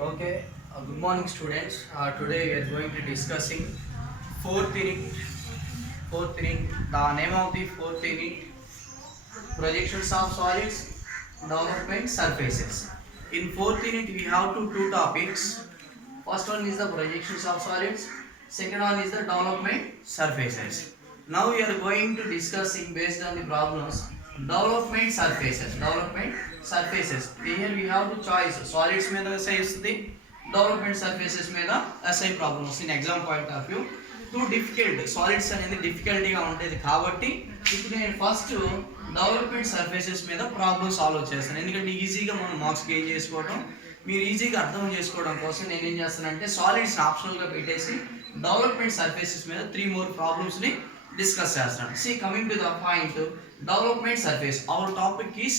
Okay, good morning, students. Today we are going to discussing fourth unit. Fourth unit. The name of the fourth unit: projections of solids, development surfaces. In fourth unit, we have two topics. First one is the projections of solids. Second one is the development surfaces. Now we are going to discussing based on the problems development surfaces. Development surfaces. Here we have to choice solids మీద essay ఇస్తుంది, development surfaces మీద essay problems in exam point of view. Too difficult solids అనేది డిఫికల్టీగా ఉండేది కాబట్టి ఇప్పుడు నేను first development surfaces మీద problem solve చేస్తాను. ఎందుకంటే ఈజీగా మనం మార్క్స్ గెయిన్ చేసుకోవడం, మీరు ఈజీగా అర్థం చేసుకోవడం కోసం నేను ఏం చేస్తానంటే సాలిడ్స్ ఆప్షనల్గా పెట్టేసి డెవలప్మెంట్ సర్ఫేసెస్ మీద 3 more ప్రాబ్లమ్స్ని డిస్కస్ చేస్తాను. So coming to the point development surface. Our topic is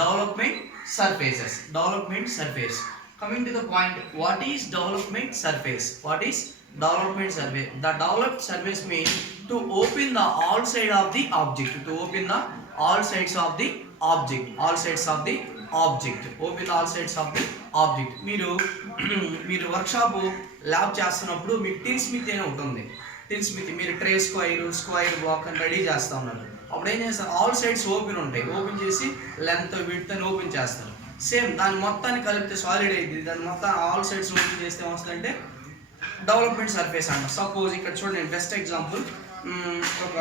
development surfaces. Development surface. Coming to the point, what is development surface? What is development surface? The developed surface means to open the all side of the object. To open the all sides of the object. All sides of the object. Open the all sides of the object. మీరు workshop lab చేస్తున్నప్పుడు మీకు టిన్ Smith అనే ఉంటుంది. టిన్ Smith మీరు tray square black అని ready చేస్తూ ఉన్నారు. అప్పుడు ఏం చేస్తారు, ఆల్ సైడ్స్ ఓపెన్ ఉంటాయి. ఓపెన్ చేసి లెంత్ విడ్త్ అని ఓపెన్ చేస్తారు. సేమ్ దాని మొత్తాన్ని కలిపితే సాలిడ్ అయింది. దాని మొత్తం ఆల్ సైడ్స్ ఓపెన్ చేస్తే ఏమొస్తుందంటే డెవలప్మెంట్ సర్ఫేస్ అంట. సపోజ్ ఇక్కడ చూడండి, నేను బెస్ట్ ఎగ్జాంపుల్ ఒక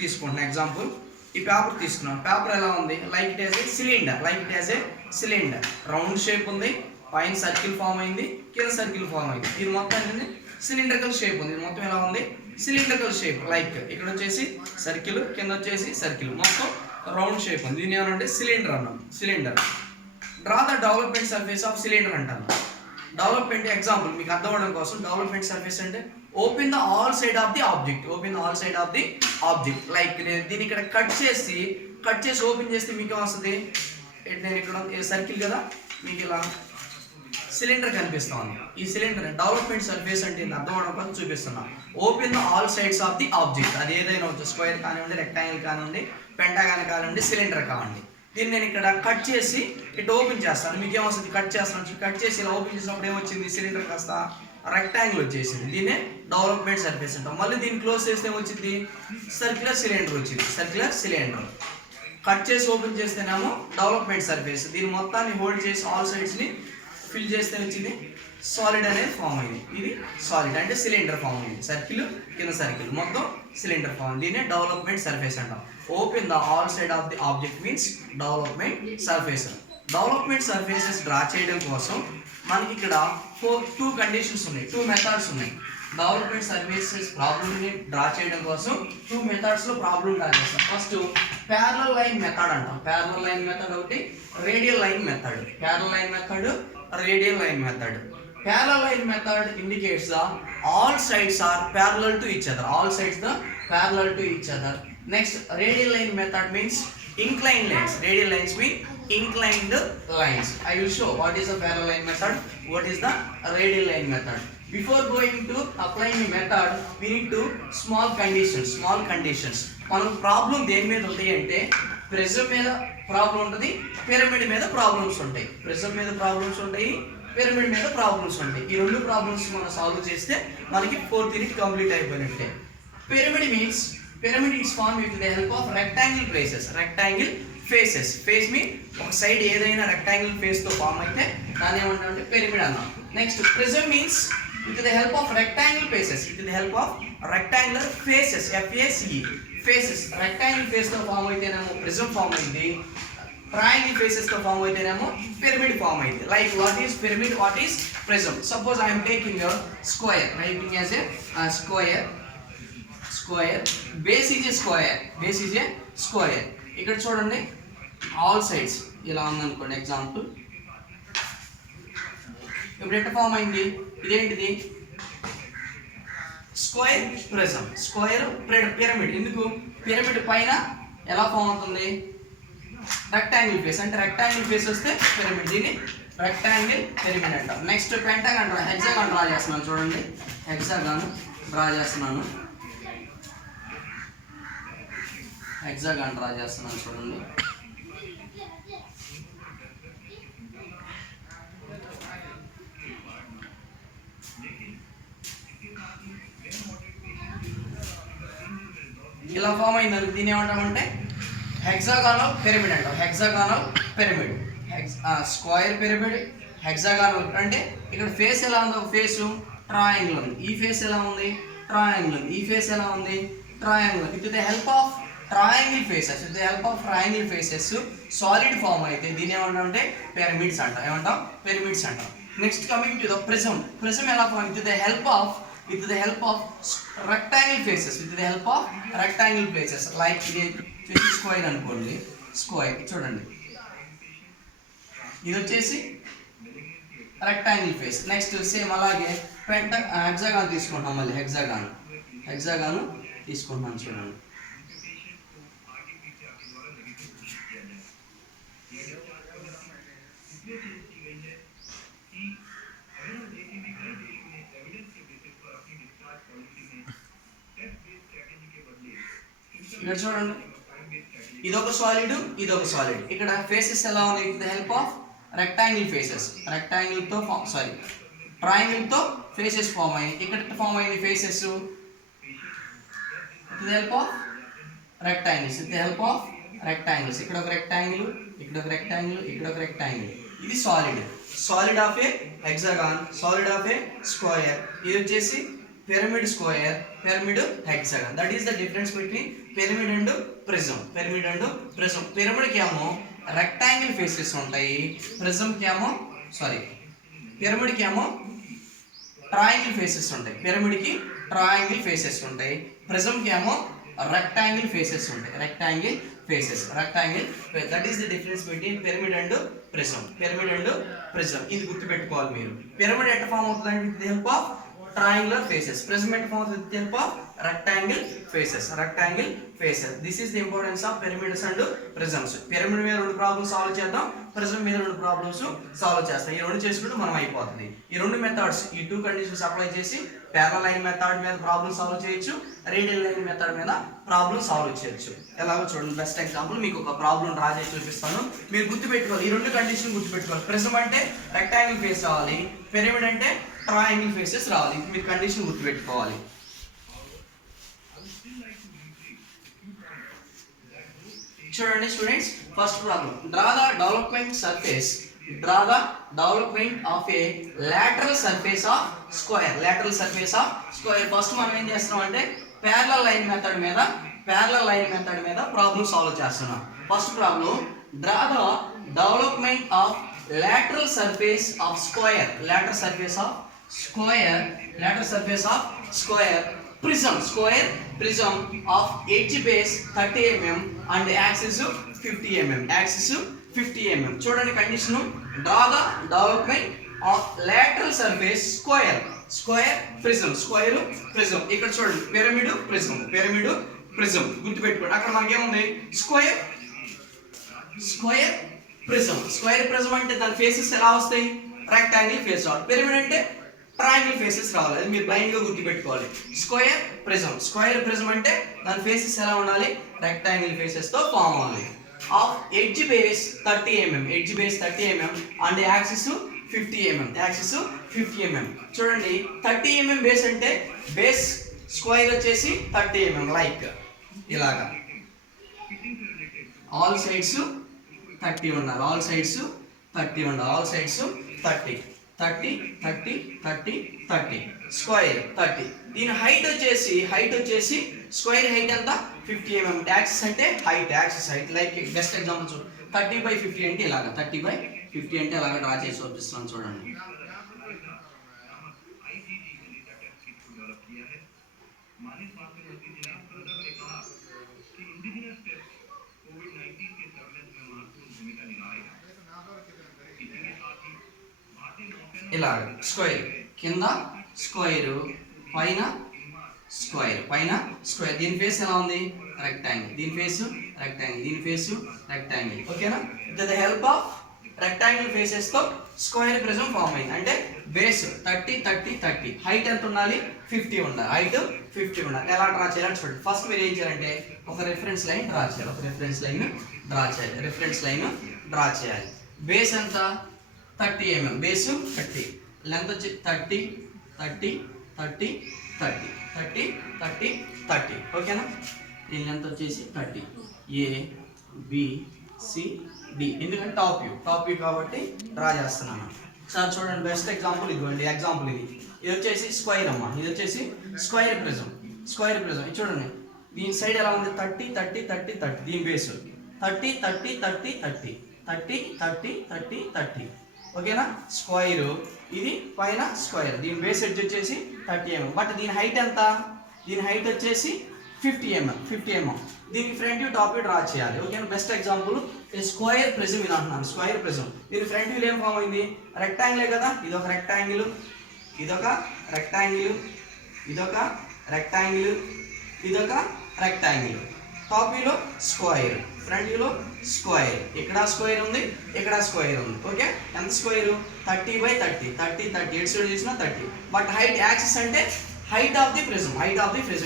తీసుకుంటున్నాను. ఎగ్జాంపుల్ ఈ పేపర్ తీసుకున్నాను. పేపర్ ఎలా ఉంది, like it as a cylinder. Like it as a cylinder. Round shape ఉంది, పైన సర్కిల్ ఫామ్ అయింది, కింద సర్కిల్ ఫామ్ అయింది. ఇది మొత్తం ఏంటంటే సిలిండ్రికల్ షేప్ ఉంది. ఇది మొత్తం ఎలా ఉంది, సిలిండ్రికల్ షేప్. లైక్ ఇక్కడ వచ్చేసి సర్కిల్, కింద వచ్చేసి సర్కిల్, మొత్తం రౌండ్ షేప్ ఉంది. దీన్ని ఏమనంటే సిలిండర్ అన్నాం. Cylinder. Draw the development surface of cylinder అంటాను. డెవలప్మెంట్ ఎగ్జాంపుల్ మీకు అర్థం అవడం కోసం డెవలప్మెంట్ సర్ఫేస్ అంటే open the all side of the object. Open the all side of the object. Like నేను దీన్ని ఇక్కడ కట్ చేసి ఓపెన్ చేస్తే మీకు ఏమొస్తుంది, నేను ఇక్కడ సర్కిల్ కదా, మీకు ఇలా సిలిండర్ కనిపిస్తా ఉంది. ఈ సిలిండర్ డెవలప్మెంట్ సర్ఫేస్ అంటే అర్థం అవడం కోసం చూపిస్తున్నా. Open the all sides of the object. అది ఏదైనా వచ్చు, స్క్వేర్ కానివ్వండి, రెక్టాంగిల్ కానివ్వండి, పెంటాగాన్ కానివ్వండి, సిలిండర్ కావండి. దీన్ని నేను ఇక్కడ కట్ చేసి ఇటు ఓపెన్ చేస్తాను. మీకు ఏమొస్తుంది, కట్ చేస్తాను. కట్ చేసి ఇలా ఓపెన్ చేసినప్పుడు ఏమొచ్చింది, సిలిండర్ కాస్త రెక్టాంగిల్ వచ్చేసింది. దీన్నే డెవలప్మెంట్ సర్ఫేస్ అంటాం. మళ్ళీ దీన్ని క్లోజ్ చేస్తే ఏమొచ్చింది, సర్క్యులర్ సిలిండర్ వచ్చింది. Circular cylinder. కట్ చేసి ఓపెన్ చేస్తేనేమో డెవలప్మెంట్ సర్ఫేస్. దీని మొత్తాన్ని హోల్డ్ చేసి ఆల్ సైడ్స్ని ఫిల్ చేస్తే వచ్చింది సాలిడ్ అనేది ఫామ్ అయింది. ఇది సాలిడ్ అంటే సిలిండర్ ఫామ్ అయింది. సర్కిల్ కింద సర్కిల్ మొత్తం సిలిండర్ ఫామ్. దీన్నే డెవలప్మెంట్ సర్ఫేస్ అంటాం. Open the all side of the object means development surface. Development surfaces draw చేయడం కోసం మనకి ఇక్కడ 2 కండిషన్స్ ఉన్నాయి, 2 మెథడ్స్ ఉన్నాయి. డెవలప్మెంట్ సర్ఫేసెస్ ప్రాబ్లమ్ని డ్రా చేయడం కోసం 2 మెథడ్స్లో ప్రాబ్లమ్ డ్రా చేస్తాం. ఫస్ట్ ప్యారలల్ లైన్ మెథడ్ అంటాం. ప్యారలల్ లైన్ మెథడ్ ఒకటి, radial line method. Parallel line method, radial line method. Parallel line method indicates the all sides are parallel to each other. All sides are parallel to each other. Next, radial line method means inclined lines. Radial lines mean inclined lines. I will show what is the parallel line method, what is the radial line method. Before going to applying the method, we need to small conditions. Small conditions. మనం problem దేని మీద ఉంటాయి అంటే prism మీద problem ఉంటుంది, pyramid మీద problems ఉంటాయి. Prism మీద ప్రాబ్లమ్స్ ఉంటాయి, పిరమిడ్ మీద ప్రాబ్లమ్స్ ఉంటాయి. ఈ 2 ప్రాబ్లమ్స్ మనం సాల్వ్ చేస్తే మనకి 4th యూనిట్ కంప్లీట్ అయిపోయినట్టే. Pyramid means pyramid is form with the help of rectangle faces. Rectangle faces. Face mean ఒక సైడ్ ఏదైనా రెక్టాంగిల్ ఫేస్ తో ఫామ్ అయితే దాన్ని ఏమంటామంటే పిరమిడ్ అన్నాం. Next prism means with the help of rectangle faces. With the help of rectangular faces. FACE faces. Rectangle face తో form అయితేనేమో prism form అయింది, ట్రయాంగిల్ ఫేసెస్ తో ఫామ్ అయితేనేమో పిరమిడ్ ఫామ్ అయింది. Like what is pyramid, what is prism. Suppose I'm taking your square, writing as a square. Base is a square. Base is a square. ఇక్కడ చూడండి, all sides ఇలా ఉందనుకోండి example. ఇప్పుడు ఎట్లా form అయింది, ఇదేంటిది స్క్వేర్ ప్రిజం. Square pyramid. ఎందుకు, pyramid పైన ఎలా ఫామ్ అవుతుంది, రెక్టాంగిల్ ఫేస్. అంటే రెక్టాంగిల్ ఫేస్ వస్తే పిరమిడ్. దీన్ని రెక్టాంగిల్ పిరమిడ్ అంటాం. నెక్స్ట్ పెంటాగాన్, హెక్సాగాన్ డ్రా చేస్తున్నాను. చూడండి, హెక్సాగాన్ డ్రా చేస్తున్నాను. హెక్సాగాన్ డ్రా చేస్తున్నాను చూడండి. ఇలా ఫామ్ అయింది దీని ఏమంటామంటే హెక్సాగానల్ పిరమిడ్ అంటాం. హెక్సాగానల్ పిరమిడ్, స్క్వేర్ పిరమిడ్, హెక్సాగానల్. అంటే ఇక్కడ ఫేస్ ఎలా ఉందో, ఫేస్ ట్రయాంగిల్ ఉంది. ఈ ఫేస్ ఎలా ఉంది, ట్రయాంగిల్ ఉంది. ఈ ఫేస్ ఎలా ఉంది, triangle. With the help of triangle faces, with the help of triangle faces solid form అయితే దీన్ని ఏమంటామంటే పిరమిడ్స్ అంటాం. ఏమంటాం, పిరమిడ్స్ అంటాం. Next coming to the prism. Prism ఎలా form, with the help of rectangle faces, with the help of rectangle faces. Like ఇది square అనుకోండి, square చూడండి, ఇది వచ్చేసి రెక్టాంగిల్ ఫేస్. నెక్స్ట్ సేమ్ అలాగే హెక్సాగాన్ తీసుకుంటాం. మళ్ళీ హెక్సాగాన్ తీసుకుంటాం చూడండి. ఇక్కడ చూడండి, ఇదొక సాలిడ్, ఇదొక సాలిడ్. ఇక్కడ ఫేసెస్ ఎలా ఉన్నాయి, with the help of rectangle faces, rectangle తో ట్రయాంగిల్ తో ఫేసెస్ ఫామ్ అయ్యాయి. ఇక్కడ ఫామ్ అయింది faces with the help of rectangles, with the help of rectangles. ఇక్కడ ఒక రెక్టాంగిల్, ఇక్కడ ఒక రెక్టాంగిల్, ఇక్కడ ఒక రెక్టాంగిల్. ఇది solid of A hexagon, solid of A square. ఇది వచ్చేసి pyramid square, pyramid hexagon. That is the difference between pyramid and prism. Pyramid కి ఏమో రెక్టాంగిల్ ఫేసెస్ ఉంటాయి, పిరమిడ్ కి ఏమో ట్రయాంగిల్ ఫేసెస్ ఉంటాయి. పిరమిడ్ కి ట్రయాంగిల్ ఫేసెస్ ఉంటాయి, ప్రిజం కి ఏమో రెక్టాంగిల్ ఫేసెస్ ఉంటాయి. Rectangle. That is the difference between pyramid and prism. ఇది గుర్తుపెట్టుకోవాలి మీరు. పిరమిడ్ ఎట్లా ఫామ్ అవుతుందంటే with the help of triangular faces. Prism forms with the help of rectangle faces. This is the importance of pyramids and prisms. Pyramid మీద రెండు problems solve చేద్దాం, prism మీద రెండు ప్రాబ్లమ్స్ సాల్వ్ చేస్తాం. ఈ రెండు చేసుకుంటే మనం అయిపోతుంది. ఈ రెండు మెథడ్స్, ఈ టూ కండిషన్స్ అప్లై చేసి ప్యారలల్ లైన్ మెథడ్ మీద ప్రాబ్లమ్ సాల్వ్ చేయొచ్చు, రేడియల్ లైన్ మెథడ్ మీద ప్రాబ్లమ్ సాల్వ్ చేయొచ్చు. ఎలాగో చూడండి, బెస్ట్ ఎగ్జాంపుల్ మీకు ఒక ప్రాబ్లం డ్రా చేసి చూపిస్తాను. మీరు గుర్తుపెట్టుకోవాలి, ఈ రెండు కండిషన్ గుర్తుపెట్టుకోవాలి. ప్రిజం అంటే రెక్టాంగిల్ ఫేస్ రావాలి, పిరమిడ్ అంటే ట్రయాంగిల్ ఫేసెస్ రావాలి. మీరు కండిషన్ గుర్తుపెట్టుకోవాలి. చూడండి students, first problem, draw the development of A lateral surface of square. First మనం ఏం చేస్తున్నాం అంటే ప్యారలల్ లైన్ మెథడ్ మీద ప్రాబ్లం సాల్వ్ చేస్తున్నాం. First problem, draw the development of lateral surface of square prism of edge base 30 mm and axis 50 mm. చూడండి condition, draw the development of lateral surface square prism. ఇక్కడ చూడండి, pyramid prism గుర్తుపెట్టుకోండి. అక్కడ మనకేముంది, square prism అంటే దాని faces ఎలా వస్తాయి, rectangle face రావాలి. పిరమిడ్ అంటే ట్రయాంగిల్ ఫేసెస్ రావాలి. అది మీరు బ్లైండ్ గా గుర్తుపెట్టుకోవాలి. స్క్వేర్ ప్రిజం అంటే దాని ఫేసెస్ ఎలా ఉండాలి, రెక్టాంగిల్ ఫేసెస్ తో ఫామ్ అవ్వాలి. Of edge base 30 mm and axis 50 mm. చూడండి, 30 mm బేస్ అంటే బేస్ స్క్వేర్ వచ్చేసి 30 mm, లైక్ ఇలాగా ఆల్ సైడ్స్ 30 ఉండాలి, ఆల్ సైడ్స్ 30 స్క్వేర్ 30. దీని హైట్ వచ్చేసి స్క్వేర్ హైట్ ఎంత 50 mm. యాక్సిస్ అంటే హైట్. లైక్ బెస్ట్ ఎగ్జాంపుల్ చూడు, 30/50 అంటే ఇలాగా, 30/50 అంటే ఇలాగా డ్రా చేసి చూపిస్తున్నాను చూడండి. ఇలా స్క్వేర్, కింద స్క్వేర్, పైన స్క్వేర్. దీని ఫేస్ ఎలా ఉంది, రెక్టాంగిల్. దీని ఫేస్ రెక్టాంగిల్. ఓకేనా? With the help of rectangle faces తో స్క్వేర్ ప్రిజం ఫామ్ అయింది. అంటే బేస్ 30 హైట్ ఎంత ఉండాలి, 50 ఉండాలి. ఎలా డ్రా చేయాలని చూడండి. ఫస్ట్ మీరు ఏం చేయాలంటే ఒక రిఫరెన్స్ లైన్ డ్రా చేయాలి. బేస్ ఎంత 30 mm, బేస్ 30, లెంత్ వచ్చి 30. ఓకేనా? దీని లెంత్ వచ్చేసి 30. ABCD ఎందుకంటే టాప్ వ్యూ కాబట్టి డ్రా చేస్తున్నాను. సార్ చూడండి, బెస్ట్ ఎగ్జాంపుల్ ఇదిగోండి. ఎగ్జాంపుల్ ఇది వచ్చేసి స్క్వైర్ అమ్మా. ఇది వచ్చేసి స్క్వైర్ ప్రిజం. ఇది చూడండి, దీని సైడ్ ఎలా ఉంది? 30 30 30 30. దీని బేస్ 30 30 30 30 30 30 30 30. ఓకేనా? స్క్వైర్ ఇది పైన స్క్వైర్. దీని బేస్ ఎడ్జ్ వచ్చేసి 30 mm. బట్ దీని హైట్ ఎంత? దీని హైట్ వచ్చేసి 50 mm. దీనికి front view top view draw చేయాలి. ఓకేనా? బెస్ట్ ఎగ్జాంపుల్ స్క్వైర్ ప్రిజం ఇది అంటున్నాను. Square prism. దీని ఫ్రంట్ వ్యూ ఏం ఫామ్ అయింది? రెక్టాంగిలే కదా. ఇదొక రెక్టాంగిల్, ఇదొక రెక్టాంగిల్, ఇదొక రెక్టాంగిల్, ఇదొక రెక్టాంగిల్. టాప్ వ్యూలో స్క్వైర్, ఫ్రంట్ వ్యూలో స్క్వైర్. ఇక్కడ స్క్వైర్ ఉంది, ఇక్కడ స్క్వైర్ ఉంది. ఓకే, ఎంత స్క్వైర్? 30 by 30 30 30. ఎటు సైడ్ చేసినా 30. బట్ హైట్ యాక్సిస్ అంటే హైట్ ఆఫ్ ది ప్రిజం.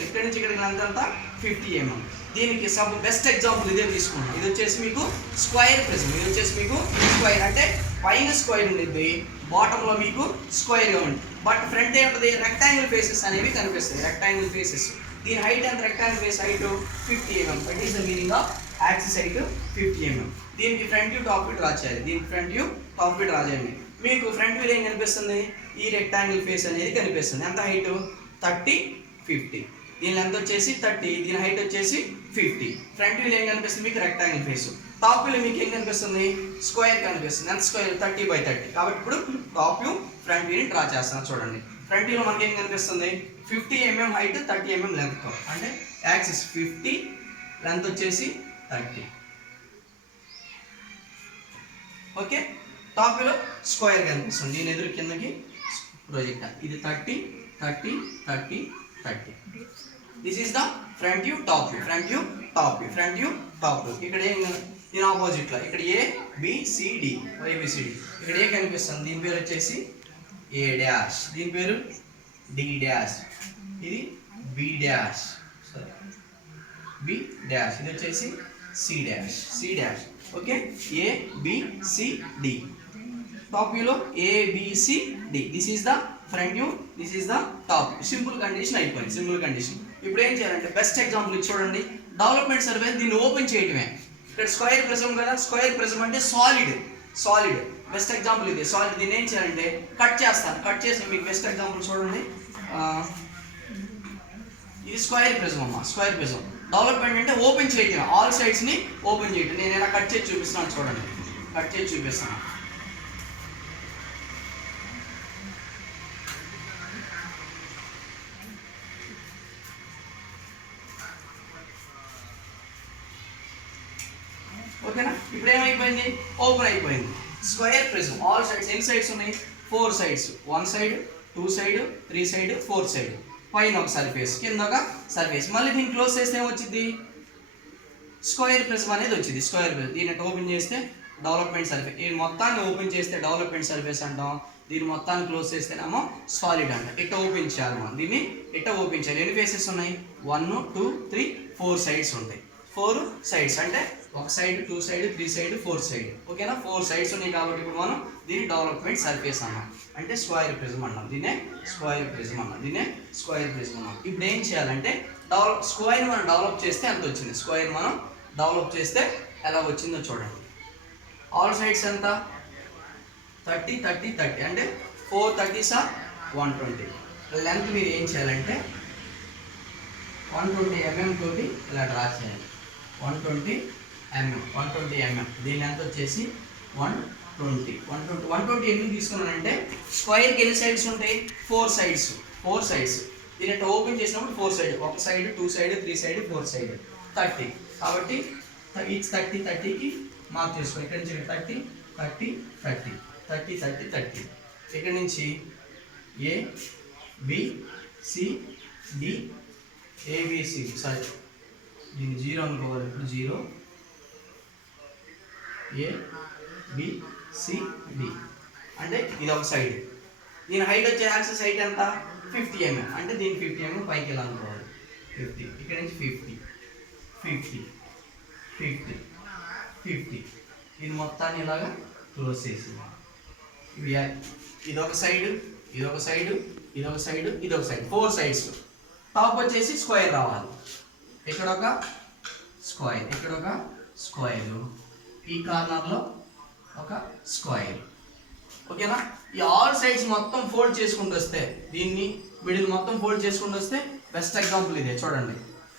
ఇక్కడ నుంచి ఇక్కడికి ఎంత? 50 mm. దీనికి బెస్ట్ ఎగ్జాంపుల్ ఇదే తీసుకున్నాం. ఇది వచ్చేసి మీకు స్క్వైర్ ప్రిజం. ఇది వచ్చేసి మీకు స్క్వైర్ అంటే పైన స్క్వైర్ ఉండేది, బాటంలో మీకు స్క్వైర్గా ఉంది. బట్ ఫ్రంట్ ఏముంటుంది? రెక్టాంగిల్ ఫేసెస్ అనేవి కనిపిస్తాయి. Rectangle faces. దీని హైట్ ఎంత? Rectangle face height 50 mm. That is the meaning of axis height 50 mm. దీనికి front view top view draw చేయాలి. మీకు ఫ్రంట్ వ్యూ ఏం కనిపిస్తుంది? ఈ రెక్టాంగిల్ ఫేస్ అనేది కనిపిస్తుంది. ఎంత హైట్? 30 50. దీని లెంత్ వచ్చేసి 30, దీని హైట్ వచ్చేసి 50. ఫ్రంట్ వ్యూ ఏం కనిపిస్తుంది? మీకు రెక్టాంగిల్ ఫేస్. టాప్ వ్యూలో మీకు ఏం కనిపిస్తుంది? స్క్వేర్ కనిపిస్తుంది. ఎంత స్క్వేర్? 30 by 30. కాబట్టి ఇప్పుడు టాప్ వ్యూ ఫ్రంట్ వ్యూని డ్రా చేస్తాను. చూడండి, ఫ్రంట్ వ్యూలో మనకి ఏం కనిపిస్తుంది? 50 mm హైట్, 30 mm లెంత్. అంటే యాక్సిస్ 50, లెంత్ వచ్చేసి 30. ఓకే, టాప్ వ్యూలో స్క్వేర్ కనిపిస్తుంది. దీని ఎదురు కిందకి ప్రొజెక్ట్. ఇది 30 30 30 30. This is the front view top view. ఇక్కడ ఏం? దీని ఆపోజిట్లో ఇక్కడ ABCD. ఇక్కడ ఏ కనిపిస్తుంది? దీని పేరు వచ్చేసి A డాష్, దీని పేరు D డాష్, ఇది B డాష్, B డాష్, ఇది వచ్చేసి C dash. Okay, ABCD. Top వ్యూలో ABCD. This is the front view, this is the top. Simple condition అయిపోయింది. ఇప్పుడు ఏం చేయాలంటే బెస్ట్ ఎగ్జాంపుల్ చూడండి. డెవలప్మెంట్ సర్వే దీన్ని ఓపెన్ చేయడమే. ఇక్కడ స్క్వేర్ ప్రిజం కదా. స్క్వేర్ ప్రిజం అంటే సాలిడ్. బెస్ట్ ఎగ్జాంపుల్ ఇది సాలిడ్. దీన్ని ఏం చేయాలంటే కట్ చేస్తాను. కట్ చేసి మీకు బెస్ట్ ఎగ్జాంపుల్ చూడండి. ఇది స్క్వేర్ ప్రిజం అమ్మా. డెవలప్మెంట్ అంటే ఓపెన్ చేయటం, ఆల్ సైడ్స్ ని ఓపెన్ చేయటం. నేను ఇలా కట్ చేసి చూపిస్తున్నాను. చూడండి, ఓకేనా? ఇప్పుడు ఏమైపోయింది? ఓపెన్ అయిపోయింది. Square prism, all sides. ఎన్ని సైడ్స్ ఉన్నాయి? 4 sides. 1 side, 2 side, 3 side, 4 side. పైన ఒక సర్ఫేస్, కింద ఒక సర్ఫేస్. మళ్ళీ దీన్ని క్లోజ్ చేస్తే ఏమొచ్చింది? స్క్వేర్ ప్రిజం అనేది వచ్చింది. దీన్ని ఓపెన్ చేస్తే డెవలప్మెంట్ సర్ఫేస్. ఈ మొత్తాన్ని ఓపెన్ చేస్తే డెవలప్మెంట్ సర్ఫేస్ అంటాం. దీన్ని మొత్తాన్ని క్లోజ్ చేస్తేనేమో సాలిడ్ అంటాం. ఇట్లా ఓపెన్ చేయాలి మనం. దీన్ని ఇట్లా ఓపెన్ చేయాలి. ఎన్ని ఫేసెస్ ఉన్నాయి? 1 2 3 4 సైడ్స్ ఉంటాయి. 4 సైడ్స్ అంటే 1 సైడ్, 2 సైడ్, 3 సైడ్, 4 సైడ్. ఓకేనా? 4 సైడ్స్ ఉన్నాయి కాబట్టి ఇప్పుడు మనం దీన్ని డెవలప్మెంట్ సర్ఫేస్ అన్నాం. అంటే స్క్వేర్ ప్రిజం అన్నాం. దీన్నే స్క్వేర్ ప్రిజం అన్నాం. ఇప్పుడు ఏం చేయాలంటే స్క్వేర్ మనం డెవలప్ చేస్తే ఎంత వచ్చింది? ఎలా వచ్చిందో చూడండి. ఆల్ సైడ్స్ ఎంత? 30 30 30. అంటే 4 30s are 120. లెంత్ మీరు ఏం చేయాలంటే 120 mm తోటి ఇలా డ్రా చేయాలి. 120 mm. దీని లెంత్ వచ్చేసి 120 ఎందుకు తీసుకున్నానంటే స్క్వేర్కి ఎన్ని సైడ్స్ ఉంటాయి? 4 సైడ్స్. దీని ఓపెన్ చేసినప్పుడు 4 side. 1 side, 2 side, 3 side, 4 side. 30. కాబట్టి ఈచ్ 30కి మార్క్ చేసుకో. ఇక్కడ నుంచి 30 30 30 30 30 30. ఇక్కడ నుంచి ABCD సారీ, దీన్ని 0 అనుకోవాలి. ఇప్పుడు 0 ABCD అంటే ఇది ఒక సైడ్. దీని హైట్ వచ్చే యాక్సిస్ హైట్ ఎంత? 50 mm. అంటే దీన్ని 50 mm పైకి ఎలా అనుకోవాలి? 50. ఇక్కడ నుంచి 50 50 50 50. దీని మొత్తాన్ని ఇలాగా క్లోజ్ చేసి ఇదొక సైడ్, 4 సైడ్స్. టాప్ వచ్చేసి స్క్వేర్ రావాలి. ఇక్కడ ఒక స్క్వేర్, ఇక్కడ ఒక స్క్వేర్, ఈ కార్నర్లో ఒక స్క్వేర్. ఓకేనా? ఈ ఆల్ సైడ్స్ మొత్తం ఫోల్డ్ చేసుకుంటూ వస్తే, దీన్ని మిడిల్ మొత్తం ఫోల్డ్ చేసుకుంటూ వస్తే బెస్ట్ ఎగ్జాంపుల్ ఇదే. చూడండి,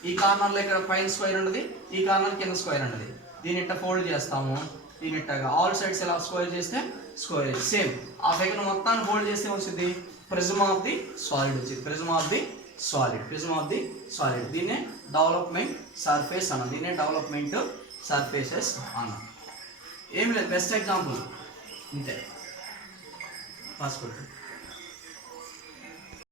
ఈ కార్నర్లో ఇక్కడ పైన స్క్వేర్ ఉండదు, ఈ కార్నర్ కింద స్క్వేర్ ఉండదు. దీన్ని ఇట్లా ఫోల్డ్ చేస్తాము, దీన్ని ఇట్టగా ఆల్ సైడ్స్ ఇలా స్క్వేర్ చేస్తే స్క్వేర్ సేమ్. ఆ ఫిగర్ మొత్తాన్ని ఫోల్డ్ చేస్తే వచ్చింది ప్రిజం ఆఫ్ ది సాలిడ్ వచ్చింది. Prism of the solid, prism of the solid. దీన్నే డెవలప్మెంట్ సర్ఫేస్ అన్న, దీన్నే డెవలప్మెంట్ సర్ఫేసెస్ అన్న. ఏం లేదు, బెస్ట్ ఎగ్జాంపుల్ ఇంతే. పాస్పోర్ట్